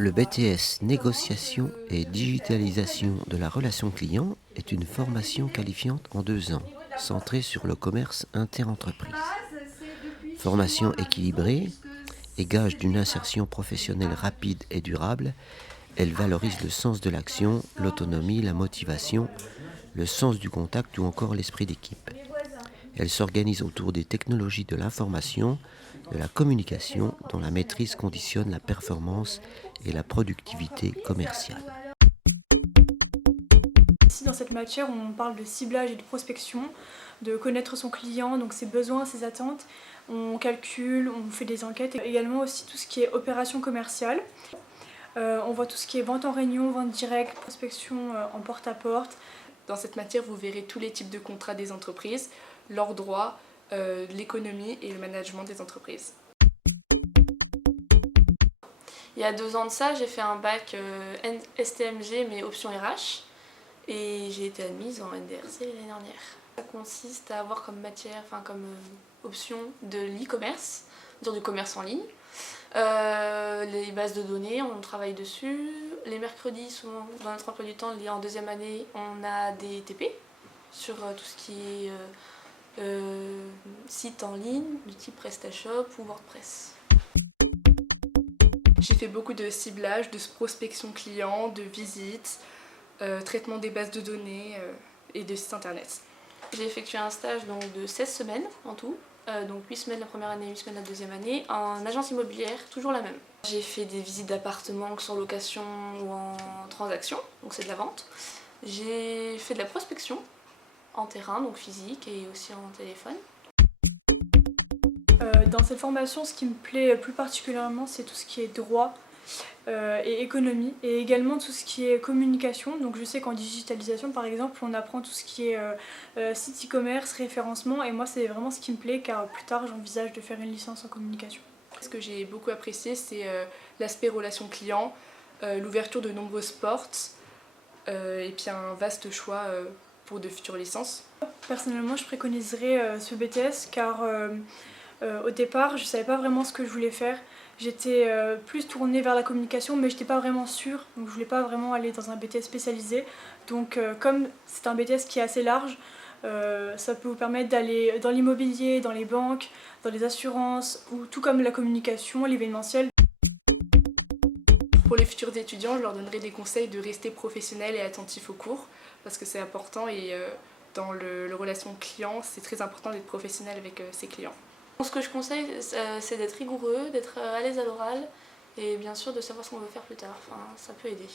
Le BTS Négociation et digitalisation de la relation client est une formation qualifiante en 2 ans, centrée sur le commerce interentreprise. Formation équilibrée et gage d'une insertion professionnelle rapide et durable, elle valorise le sens de l'action, l'autonomie, la motivation, le sens du contact ou encore l'esprit d'équipe. Elle s'organise autour des technologies de l'information, de la communication, dont la maîtrise conditionne la performance et la productivité commerciale. Ici, dans cette matière, on parle de ciblage et de prospection, de connaître son client, donc ses besoins, ses attentes. On calcule, on fait des enquêtes, et également aussi tout ce qui est opération commerciale. On voit tout ce qui est vente en réunion, vente directe, prospection en porte-à-porte. Dans cette matière, vous verrez tous les types de contrats des entreprises, leurs droits, l'économie et le management des entreprises. Il y a 2 ans de ça, j'ai fait un bac STMG mais option RH et j'ai été admise en NDRC l'année dernière. Ça consiste à avoir comme matière, comme option de l'e-commerce, dire du commerce en ligne. Les bases de données, on travaille dessus. Les mercredis, souvent dans notre emploi du temps, lié en 2e année, on a des TP sur tout ce qui est site en ligne, du type PrestaShop ou WordPress. J'ai fait beaucoup de ciblage, de prospection client, de visites, traitement des bases de données et de sites internet. J'ai effectué un stage donc, de 16 semaines en tout, donc 8 semaines la première année, 8 semaines la 2e année, en agence immobilière, toujours la même. J'ai fait des visites d'appartements sur location ou en transaction, donc c'est de la vente. J'ai fait de la prospection en terrain, donc physique et aussi en téléphone. Dans cette formation, ce qui me plaît plus particulièrement, c'est tout ce qui est droit et économie, et également tout ce qui est communication. Donc je sais qu'en digitalisation, par exemple, on apprend tout ce qui est site e-commerce, référencement, et moi c'est vraiment ce qui me plaît, car plus tard j'envisage de faire une licence en communication. Ce que j'ai beaucoup apprécié, c'est l'aspect relation client, l'ouverture de nombreuses portes, et puis un vaste choix pour de futures licences. Personnellement, je préconiserais ce BTS, car au départ, je ne savais pas vraiment ce que je voulais faire. J'étais plus tournée vers la communication, mais je n'étais pas vraiment sûre, donc je ne voulais pas vraiment aller dans un BTS spécialisé. Donc comme c'est un BTS qui est assez large, ça peut vous permettre d'aller dans l'immobilier, dans les banques, dans les assurances, ou tout comme la communication, l'événementiel. Pour les futurs étudiants, je leur donnerai des conseils de rester professionnels et attentifs aux cours, parce que c'est important et dans le relation client, c'est très important d'être professionnel avec ses clients. Ce que je conseille, c'est d'être rigoureux, d'être à l'aise à l'oral et bien sûr de savoir ce qu'on veut faire plus tard. Ça peut aider.